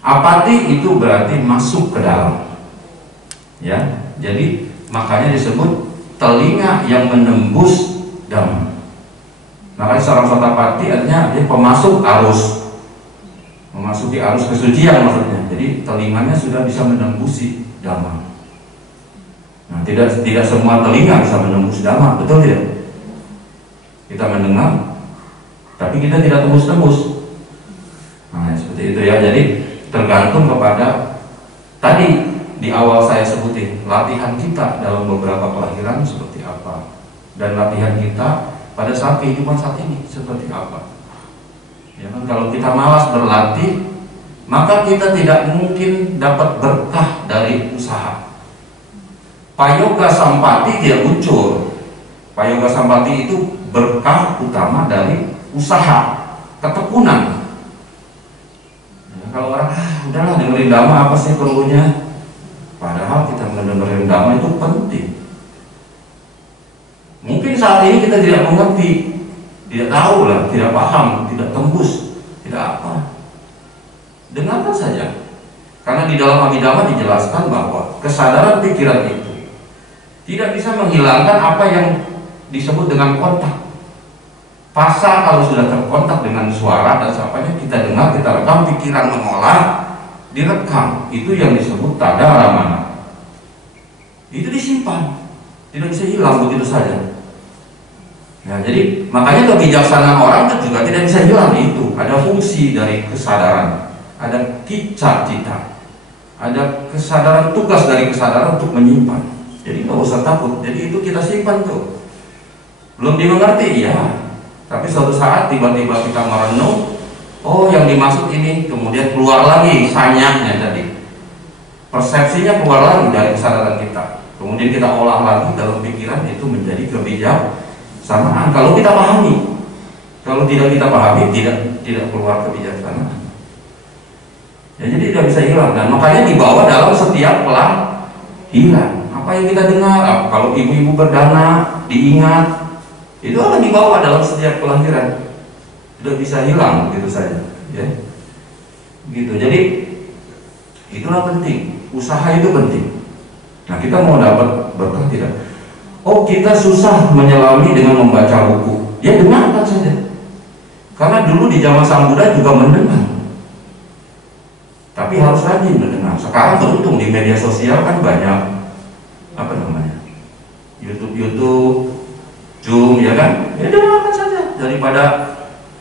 Apati itu berarti masuk ke dalam. Ya, jadi makanya disebut telinga yang menembus dhamma. Makanya seorang sotapati artinya dia pemasuk arus, memasuki arus kesucian maksudnya. Jadi telinganya sudah bisa menembusi dhamma. Nah, tidak semua telinga bisa menembus dhamma, betul tidak? Kita mendengar, tapi kita tidak tembus-tembus. Nah, seperti itu ya. Jadi tergantung kepada tadi di awal saya sebutin latihan kita dalam beberapa kelahiran seperti apa, dan latihan kita pada saat kehidupan saat ini seperti apa. Ya kan, kalau kita malas berlatih, maka kita tidak mungkin dapat berkah dari usaha. Payoga sampati dia muncul. Payoga sampati itu berkah utama dari usaha, ketekunan. Ya, kalau orang udahlah dengerin dhamma apa sih perlunya? Padahal kita mendengarin dhamma itu penting. Mungkin saat ini kita tidak mengerti, tidak tahu lah, tidak paham, tidak tembus, tidak apa. Dengarkan saja. Karena di dalam Abhidhamma dijelaskan bahwa kesadaran pikiran itu tidak bisa menghilangkan apa yang disebut dengan kontak. Pasar kalau sudah terkontak dengan suara dan sebagainya, kita dengar, kita rekam, pikiran mengolah, direkam. Itu yang disebut tadaramana. Itu disimpan, tidak bisa hilang begitu saja. Ya, jadi makanya kebijaksanaan orang itu juga tidak bisa hilang. Itu ada fungsi dari kesadaran, ada kicca cita, ada kesadaran, tugas dari kesadaran untuk menyimpan. Jadi nggak usah takut. Jadi itu kita simpan tuh. Belum dimengerti ya, tapi suatu saat tiba-tiba kita merenung, oh yang dimaksud ini, kemudian keluar lagi sanyaknya tadi, persepsinya keluar lagi dari kesadaran kita, kemudian kita olah lagi dalam pikiran, itu menjadi kebijaksanaan. Kalau kita pahami, kalau tidak kita pahami, tidak keluar kebijaksanaan. Ya, jadi tidak bisa hilang, dan makanya dibawa dalam setiap kelahiran. Apa yang kita dengar, kalau ibu-ibu berdana, diingat, itu akan dibawa dalam setiap kelahiran, tidak bisa hilang begitu saja, ya. Gitu. Jadi itulah penting, usaha itu penting. Nah, kita mau dapat berkah tidak? Oh, kita susah menyelami dengan membaca buku, ya dengarkan saja. Karena dulu di zaman Sang Buddha juga mendengar, tapi harus rajin mendengar. Sekarang beruntung di media sosial kan banyak YouTube, Zoom, ya kan? Ya dengarkan saja, daripada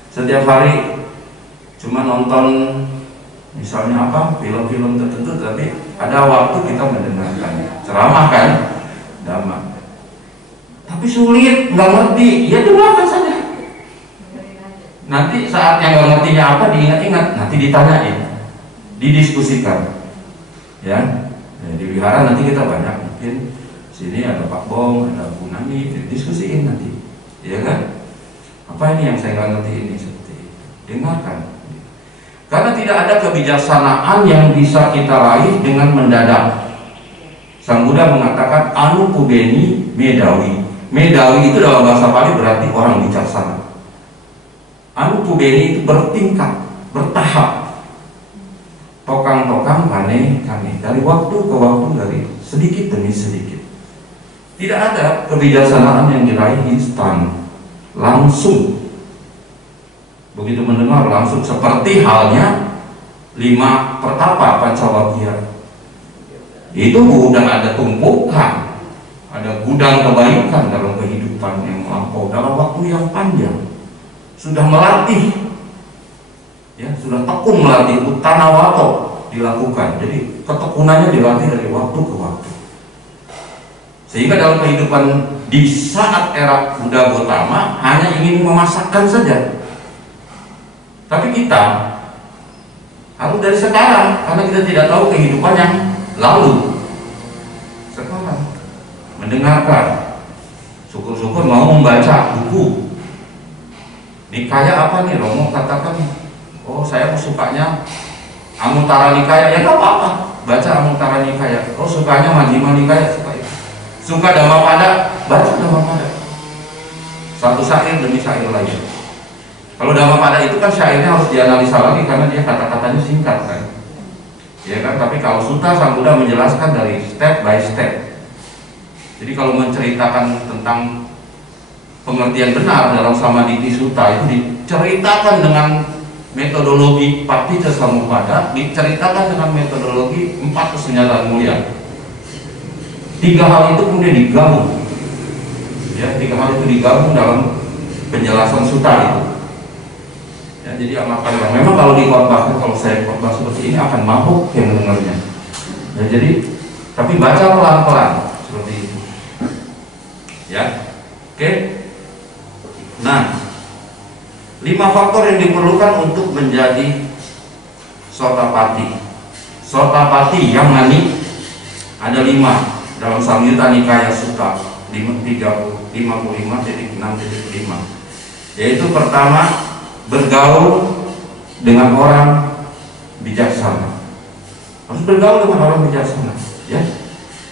setiap hari cuma nonton misalnya film-film tertentu, tapi ada waktu kita mendengarkan ceramah kan, dhamma. Tapi sulit, nggak ngerti, ya dengarkan saja. Nanti saat yang nggak ngertinya apa diingat-ingat, nanti ditanyain, didiskusikan, ya. Di wihara nanti kita banyak, mungkin sini ada Pak Bong, ada Bu Nani, diskusiin nanti, ya kan? Apa ini yang saya nggak ngerti ini, seperti itu. Dengarkan. Karena tidak ada kebijaksanaan yang bisa kita raih dengan mendadak. Sang Buddha mengatakan anupubeni medawi. Medawi itu dalam bahasa Pali berarti orang bijaksana. Anupubeni itu bertingkat, bertahap. Tokang-tokang, kane-kane, dari waktu ke waktu, dari sedikit demi sedikit. Tidak ada kebijaksanaan yang diraih instan, langsung. Begitu mendengar langsung, seperti halnya 5 pertapa Pancawagya. Itu udah ada tumpukan, ada gudang kebaikan dalam kehidupan yang melampau, dalam waktu yang panjang. Sudah melatih, ya, sudah tekun melatih, utanawato dilakukan. Jadi ketekunannya dilatih dari waktu ke waktu. Sehingga dalam kehidupan di saat era Buddha Gautama hanya ingin memasakkan saja. Tapi kita harus dari sekarang, karena kita tidak tahu kehidupan yang lalu. Sekarang mendengarkan, syukur-syukur mau membaca buku. Nikaya apa nih? Romo katakan, oh saya sukanya Anuttara Nikaya, ya nggak apa-apa, baca Anuttara Nikaya. Oh sukanya Majjhima Nikaya, suka Dhammapada, baca Dhammapada. Satu syair demi syair lain. Kalau Dhammapada itu kan syairnya harus dianalisa lagi karena dia kata-katanya singkat kan. ya kan? Tapi kalau Sutta Sang Buddha menjelaskan dari step by step. Jadi kalau menceritakan tentang pengertian benar dalam Samadhi Sutta itu diceritakan dengan metodologi Paticcasamuppada, diceritakan dengan metodologi 4 kesenjataan mulia. 3 hal itu kemudian digabung, ya, 3 hal itu digabung dalam penjelasan Sutta itu. Ya, jadi amat panjang. Memang kalau dikhotbahkan, kalau saya khotbah seperti ini akan mabuk yang mendengarnya. Ya, jadi tapi baca pelan-pelan seperti itu. Ya, oke. Nah, 5 faktor yang diperlukan untuk menjadi Sotapati. Sotapati yang ngani ada 5 dalam Samyutta Nikaya Sutta 55.6.5, yaitu pertama, bergaul dengan orang bijaksana. Harus bergaul dengan orang bijaksana, ya.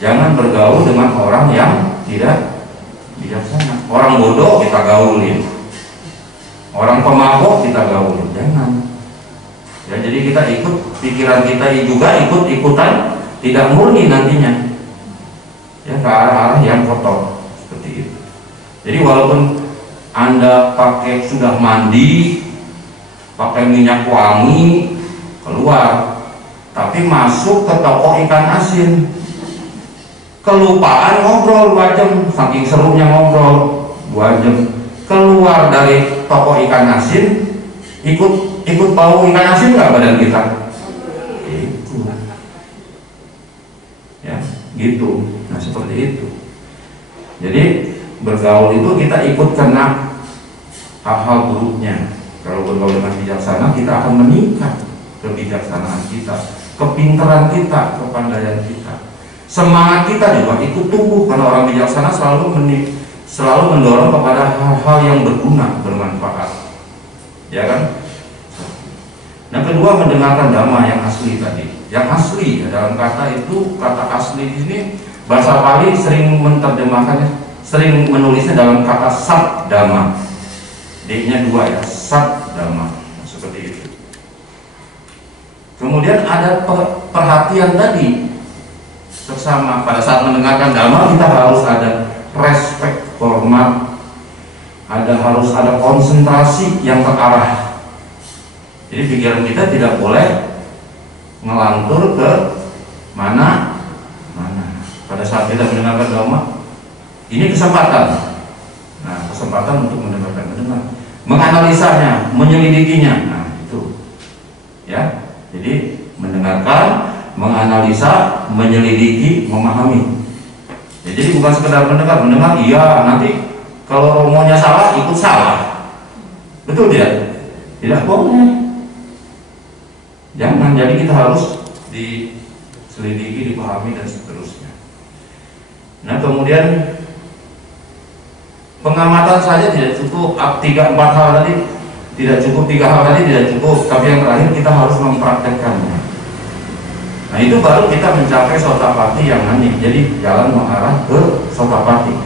Jangan bergaul dengan orang yang tidak bijaksana. Orang bodoh kita gaulin, orang pemabok kita gaulin, jangan. Ya, jadi kita ikut pikiran kita juga ikut-ikutan tidak murni nantinya, ya, ke arah-arah yang kotor seperti itu. Jadi walaupun Anda sudah mandi, pakai minyak wangi, keluar, tapi masuk ke toko ikan asin, kelupaan ngobrol 2 jam, saking serunya ngobrol 2 jam, keluar dari toko ikan asin, ikut bau ikan asin nggak badan kita? Itu, ya, gitu. Nah, seperti itu. Jadi bergaul itu kita ikut kena hal-hal buruknya. Kalau bergaul dengan bijaksana, kita akan meningkat kebijaksanaan kita, kepintaran kita, kepandaian kita. Semangat kita juga ikut tumbuh karena orang bijaksana selalu mendorong kepada hal-hal yang berguna, bermanfaat. Ya kan? Nah, kedua, mendengarkan dhamma yang asli tadi. Yang asli, ya, dalam kata itu, kata asli di sini bahasa Pali sering menerjemahkannya, sering menulisnya dalam kata sat dhamma. D-nya 2, ya, sat dhamma, seperti itu. Kemudian ada perhatian tadi, bersama. Pada saat mendengarkan dhamma kita harus ada respect, hormat, harus ada konsentrasi yang terarah. Jadi pikiran kita tidak boleh ngelantur ke mana. Pada saat kita mendengarkan dhamma, ini kesempatan. Nah, kesempatan untuk mendengar, menganalisanya, menyelidikinya. Nah, itu, ya. Jadi mendengarkan, menganalisa, menyelidiki, memahami. Ya, jadi bukan sekedar mendengar, iya, nanti kalau romonya salah ikut salah, betul tidak? Tidak boleh. Jangan. Jadi kita harus diselidiki, dipahami, dan seterusnya. Nah, kemudian pengamatan saja tidak cukup, 3-4 hal tadi tidak cukup, 3 hal tadi tidak cukup, tapi yang terakhir kita harus mempraktekkannya. Nah, itu baru kita mencapai Sotapati yang ngani. Jadi jalan mengarah ke Sotapati.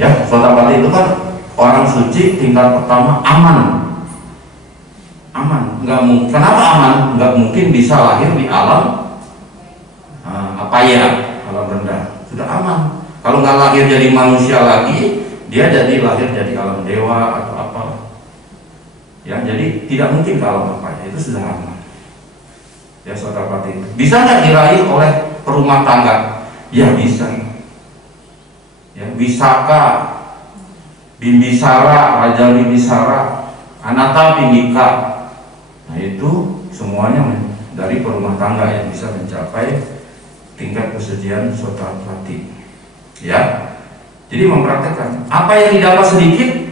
Ya, Sotapati itu kan orang suci tingkat pertama, aman. Nggak mungkin. Kenapa aman? Nggak mungkin bisa lahir di alam alam rendah. Sudah aman. Kalau nggak lahir jadi manusia lagi, dia lahir jadi alam dewa atau apa. Ya, jadi tidak mungkin ke alam itu sudah aman. Ya, Sotapati itu bisa nggak diraih oleh perumah tangga? Ya, bisa. Ya, Wisaka, Bimbisara, Raja Bimbisara, Anata Pindika. Nah, itu semuanya dari perumah tangga yang bisa mencapai tingkat kesucian Sotapati. Ya, jadi mempraktekkan apa yang didapat sedikit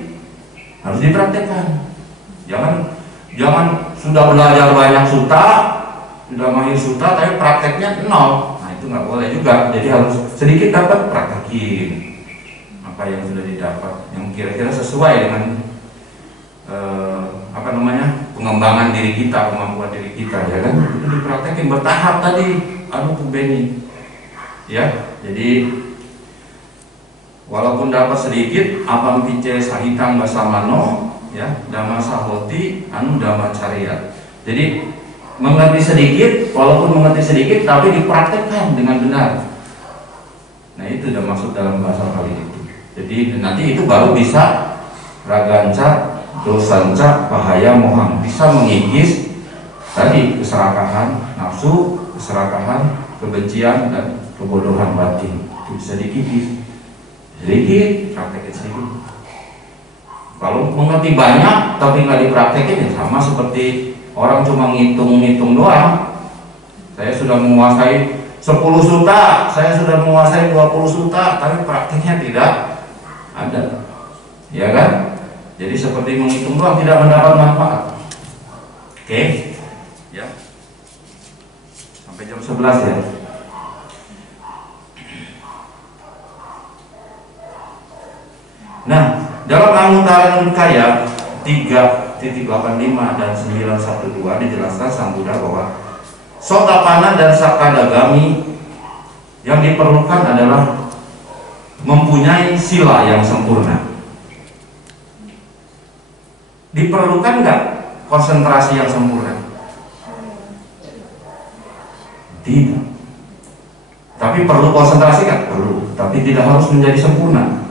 harus dipraktekkan. Jangan sudah belajar banyak sutta, sudah mahir sutta, tapi prakteknya 0. Nah, itu nggak boleh juga. Jadi harus sedikit dapat, praktekin apa yang sudah didapat, yang kira-kira sesuai dengan pengembangan diri kita, kemampuan diri kita, ya kan? Itu dipraktekin bertahap tadi, Beni. Ya, jadi walaupun dapat sedikit, apam pice sahitang basamano, ya, dhamma sahoti, dhamma cariyat. Jadi mengerti sedikit, walaupun mengerti sedikit, tapi dipraktekkan dengan benar. Nah itu udah masuk dalam bahasa kali itu. Jadi nanti itu baru bisa raganca, dosanca, bahaya, mohang, bisa mengikis tadi keserakahan nafsu, keserakahan, kebencian, dan kebodohan batin. Itu bisa dikikis sedikit, praktekin sedikit. Kalau mengerti banyak tapi nggak dipraktekin, ya sama seperti orang cuma ngitung-ngitung doang. Saya sudah menguasai 10 suta, saya sudah menguasai 20 suta, tapi praktiknya tidak ada, ya kan? Jadi seperti menghitung doang, tidak mendapat manfaat. Oke, ya. Sampai jam 11 ya. Nah, dalam Anguttara Nikaya 3.85 dan 912 dijelaskan Sang Buddha bahwa Sotapanna dan Sakadagami yang diperlukan adalah mempunyai sila yang sempurna. Diperlukan nggak konsentrasi yang sempurna? Tidak. Tapi perlu konsentrasi kan? Perlu. Tapi tidak harus menjadi sempurna.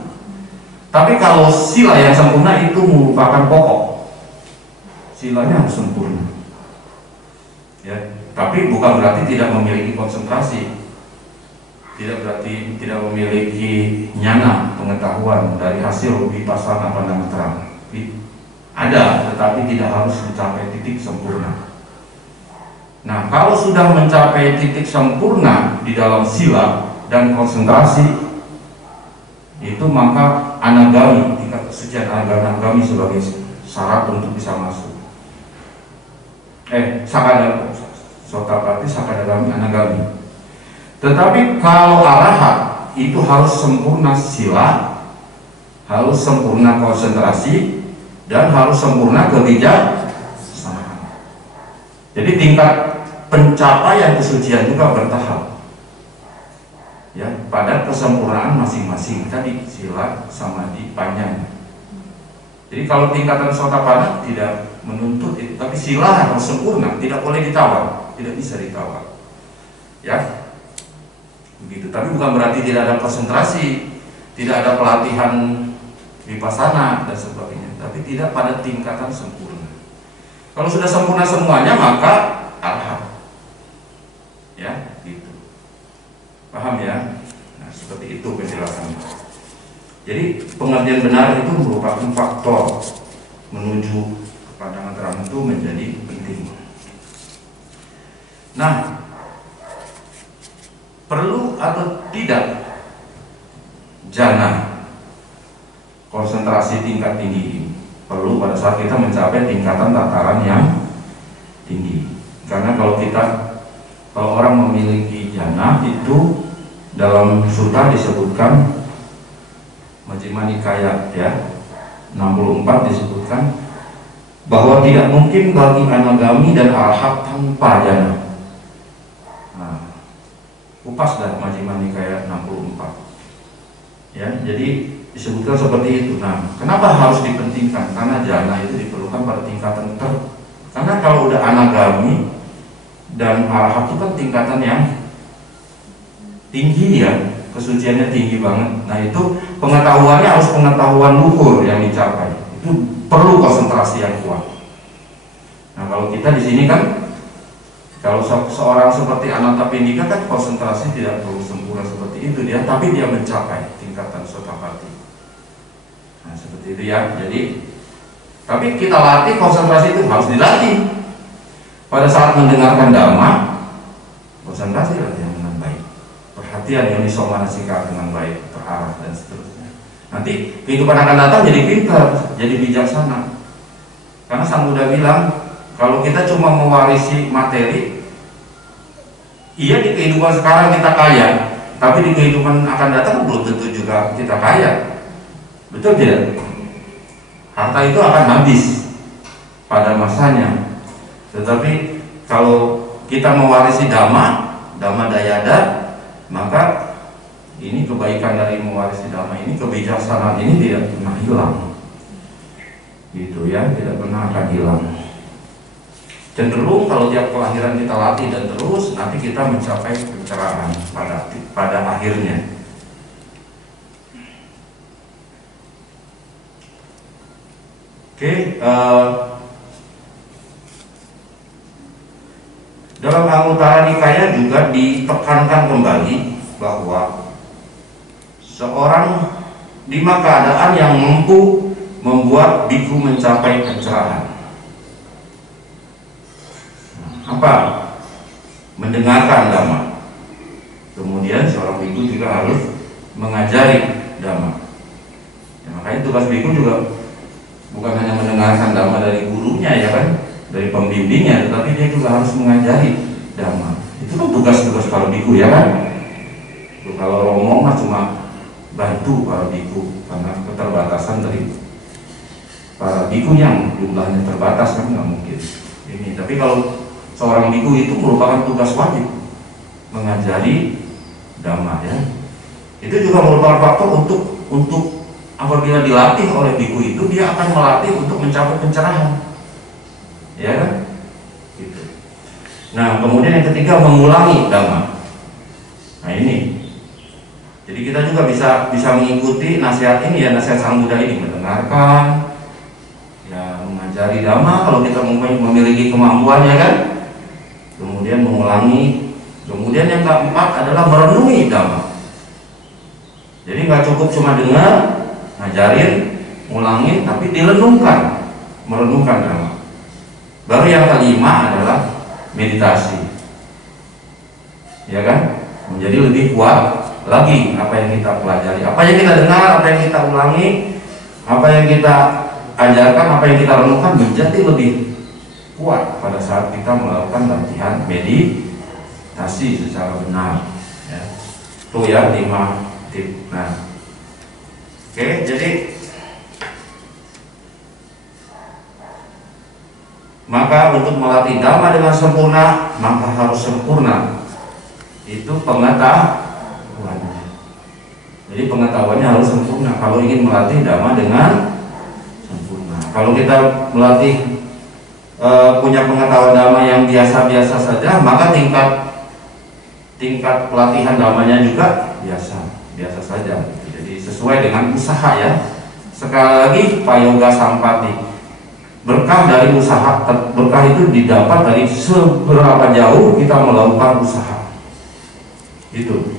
Tapi kalau sila yang sempurna itu merupakan pokok. Silanya harus sempurna. Ya, tapi bukan berarti tidak memiliki konsentrasi. Tidak berarti tidak memiliki nyana, pengetahuan dari hasil vipassana pandangan terang. Ada, tetapi tidak harus mencapai titik sempurna. Nah, kalau sudah mencapai titik sempurna di dalam sila dan konsentrasi, itu maka anagami, tingkat kesucian anagami sebagai syarat untuk bisa masuk. Sakadagami, Sotapatti, Sakadagami, anagami. Tetapi kalau arahat itu harus sempurna sila, harus sempurna konsentrasi, dan harus sempurna kebijaksanaan. Jadi tingkat pencapaian kesucian juga bertahap. Ya, pada kesempurnaan masing-masing tadi sila, samadhi, panjang. Jadi kalau tingkatan Sotapanna tidak menuntut itu, tapi sila harus sempurna, tidak boleh ditawar, tidak bisa ditawar. Ya, begitu. Tapi bukan berarti tidak ada konsentrasi, tidak ada pelatihan vipassana dan sebagainya, tapi tidak pada tingkatan sempurna. Kalau sudah sempurna semuanya, maka arhat. Ya, gitu. Paham ya? Nah, seperti itu penjelasannya. Jadi pengertian benar itu merupakan faktor menuju kepandangan terang itu menjadi penting. Nah, perlu atau tidak jana konsentrasi tingkat tinggi ini? Perlu pada saat kita mencapai tingkatan tataran yang tinggi. Karena kalau orang memiliki jana itu dalam sutta disebutkan Majjhima Nikaya ya 64 disebutkan bahwa tidak mungkin bagi anagami dan arahat tanpa jana. Nah, kupas dah Majjhima Nikaya 64. Ya, jadi disebutkan seperti itu. Nah, kenapa harus dipentingkan? Karena jana itu diperlukan pada tingkatan tertentu. Karena kalau udah anagami dan arahat itu kan tingkatan yang tinggi ya, kesuciannya tinggi banget. Nah itu pengetahuannya harus pengetahuan luhur yang dicapai. Itu perlu konsentrasi yang kuat. Nah kalau kita di sini kan, kalau seorang seperti Anathapindika kan konsentrasi tidak perlu sempurna seperti itu dia, tapi dia mencapai tingkatan Sotapatti. Nah seperti itu ya. Jadi, tapi kita latih konsentrasi itu harus dilatih. Pada saat mendengarkan dhamma, konsentrasi latihan dengan baik. Perhatian yoniso manasika dengan baik, terarah dan seterusnya. Nanti kehidupan akan datang jadi pintar, jadi bijaksana. Karena Sang Buddha bilang, kalau kita cuma mewarisi materi, iya di kehidupan sekarang kita kaya, tapi di kehidupan akan datang belum tentu juga kita kaya. Betul tidak? Harta itu akan habis pada masanya. Tetapi kalau kita mewarisi dhamma dayada, maka ini kebaikan dari mewarisi dhamma ini, kebijaksanaan ini tidak pernah hilang. Gitu ya, tidak pernah akan hilang. cenderung kalau tiap kelahiran kita latih dan terus, nanti kita mencapai pencerahan pada akhirnya. Oke, dalam Anguttara Nikaya juga ditekankan kembali bahwa seorang lima keadaan yang mampu membuat biku mencapai pencerahan. Apa? Mendengarkan Dhamma. Kemudian seorang biku juga harus mengajari Dhamma. Ya, makanya tugas biku juga bukan hanya mendengarkan Dhamma dari gurunya, ya kan, dari pembimbingnya, tetapi dia juga harus mengajari Dhamma. Itu kan tugas-tugas para biku, ya kan. Kalau Romo mah cuma bantu para biku karena keterbatasan dari para biku yang jumlahnya terbatas, kan nggak mungkin ini. Tapi kalau seorang biku itu merupakan tugas wajib mengajari Dhamma, ya. Itu juga merupakan faktor untuk apabila dilatih oleh biku itu, dia akan melatih untuk mencapai pencerahan, ya kan? Gitu. Nah, kemudian yang ketiga, mengulangi Dhamma. Nah ini, jadi kita juga bisa mengikuti nasihat ini, ya, nasihat Sang Buddha ini, mendengarkan, ya, mengajari Dhamma kalau kita memiliki kemampuannya, kan? Kemudian mengulangi. Kemudian yang keempat adalah merenungi Dhamma. Jadi nggak cukup cuma dengar, ngajarin, ngulangin, tapi direnungkan, merenungkan Dhamma. Baru yang kelima adalah meditasi, ya kan? Menjadi lebih kuat lagi apa yang kita pelajari, apa yang kita dengar, apa yang kita ulangi, apa yang kita ajarkan, apa yang kita renungkan menjadi lebih kuat pada saat kita melakukan latihan meditasi secara benar, ya. Itu ya 5 tip. Nah, oke, jadi maka untuk melatih Dhamma dengan sempurna, maka harus sempurna itu pengetahuannya. Jadi pengetahuannya harus sempurna kalau ingin melatih Dhamma dengan sempurna. Kalau kita melatih punya pengetahuan Dhamma yang biasa-biasa saja, maka tingkat pelatihan Dhammanya juga biasa saja. Jadi sesuai dengan usaha, ya. Sekali lagi, Payoga Sampati, berkah dari usaha, berkah itu didapat dari seberapa jauh kita melakukan usaha. Itu.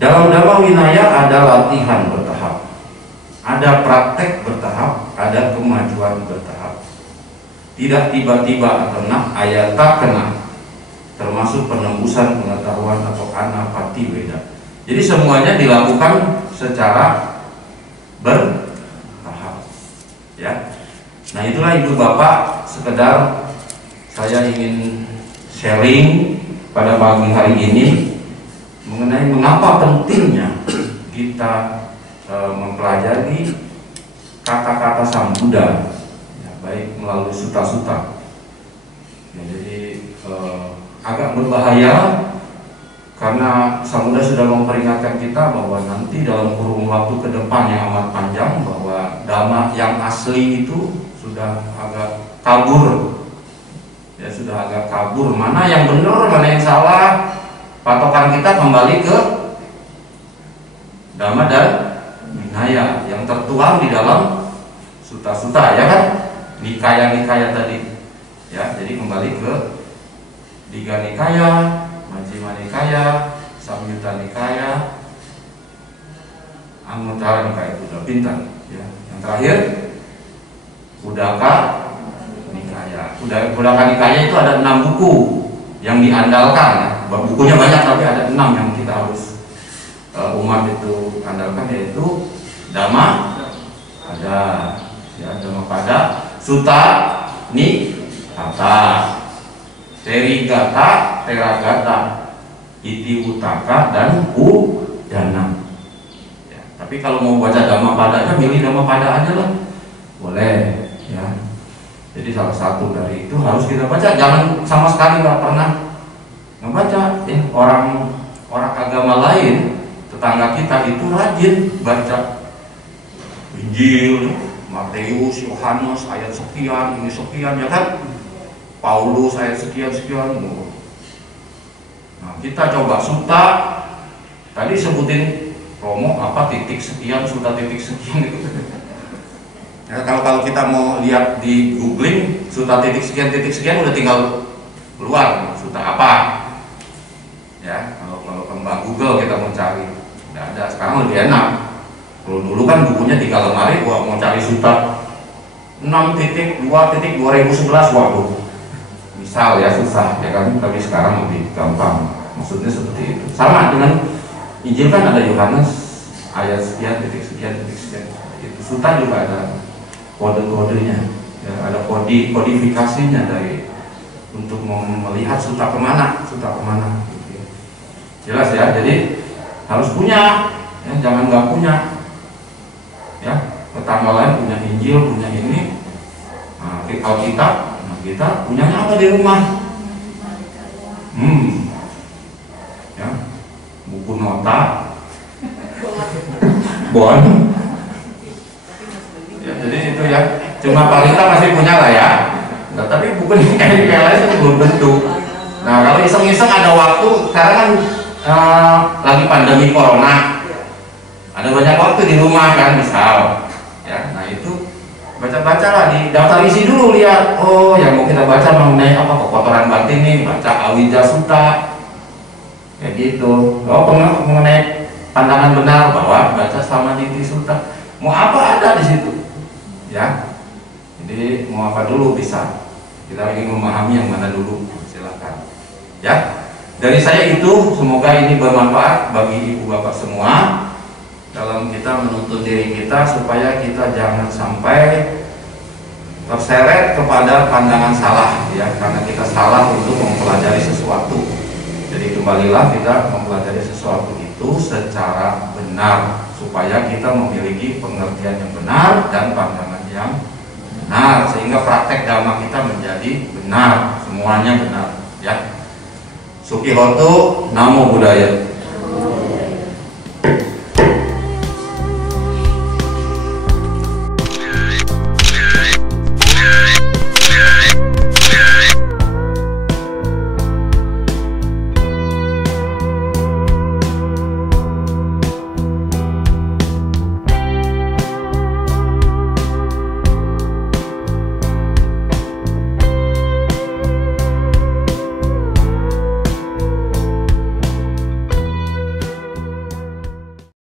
Dalam Dhamma Winaya ada latihan bertahap, ada praktek bertahap, ada kemajuan bertahap. Tidak tiba-tiba kena ayata kena, termasuk penembusan pengetahuan atau anapati weda. Jadi semuanya dilakukan secara bertahap, ya. Nah, itulah Ibu Bapak, sekedar saya ingin sharing pada pagi hari ini mengenai mengapa pentingnya kita mempelajari kata-kata Sang Buddha, ya, baik melalui suta-suta. Ya, jadi agak berbahaya karena Sang Buddha sudah memperingatkan kita bahwa nanti dalam kurun waktu ke depan yang amat panjang, bahwa Dhamma yang asli itu sudah agak kabur, ya, sudah agak kabur. Mana yang benar, mana yang salah, patokan kita kembali ke Dhamma dan Vinaya yang tertuang di dalam suta-suta, ya kan? Nikaya-nikaya tadi, ya. Jadi kembali ke Digha Nikaya, Majjhima Nikaya, Samyutta Nikaya, Anguttara Nikaya. Itu sudah pintar, ya. Yang terakhir Uddaka Nikaya. Uddaka Nikaya itu ada 6 buku yang diandalkan. Bukunya banyak, tapi ada 6 yang kita harus umat itu andalkan, yaitu Dhamma ada, ya, Dhammapada, Sutta Nipata, Terigata, Teragata, Itiwutaka, dan Udana. Ya, tapi kalau mau baca Dhammapadanya, milih Dhammapada aja lah, boleh, ya. Jadi salah satu dari itu harus kita baca. Jangan sama sekali nggak pernah ngebaca, ya. Orang agama lain, tetangga kita itu rajin baca Injil, Matius, Yohanes ayat sekian, ini sekian, ya kan? Paulus ayat sekian. Nah, kita coba suta, tadi sebutin Romo apa titik sekian, suta titik sekian itu. Ya, kalau kita mau lihat di googling suta titik sekian udah tinggal keluar suta apa. Ya, kalau Mbak Google kita mau cari, nggak ada. Sekarang lebih enak. Kalau dulu kan bukunya 3 lemari, gua mau cari suta 6.2.2011, waduh, misal ya susah ya kan. Tapi sekarang lebih gampang. Maksudnya seperti itu. Sama dengan Injil kan ada Yohanes ayat sekian titik sekian. Itu suta juga ada kode-kodenya, ya, ada kodifikasinya dari untuk melihat suta kemana. Gitu. Jelas ya. Jadi harus punya, ya, jangan nggak punya. Ya, tetangga lain punya Injil, punya ini. Nah, kalau kita punyanya apa di rumah? Ya, buku nota, bon. Ya, jadi itu ya. Cuma kita masih punya lah ya. Nah, tapi buku ini kayak lain belum tentu. Nah, kalau iseng-iseng ada waktu, sekarang kan lagi pandemi corona. Ada banyak waktu di rumah kan, misal ya. Nah itu baca-baca lah, di daftar isi dulu, lihat oh yang mau kita baca mengenai apa, kekotoran batin nih, baca Awija Sutta kayak gitu. Oh mengenai pandangan benar, bahwa baca Samadhi Sutta. Mau apa ada di situ ya. Jadi mau apa dulu bisa, kita ingin memahami yang mana dulu, silakan ya. Dari saya itu, semoga ini bermanfaat bagi ibu bapak semua dalam kita menuntun diri kita, supaya kita jangan sampai terseret kepada pandangan salah ya, karena kita salah untuk mempelajari sesuatu. Jadi kembalilah kita mempelajari sesuatu itu secara benar, supaya kita memiliki pengertian yang benar dan pandangan yang benar, sehingga praktek dhamma kita menjadi benar, semuanya benar ya. Sukihoto, Namo Buddhaya.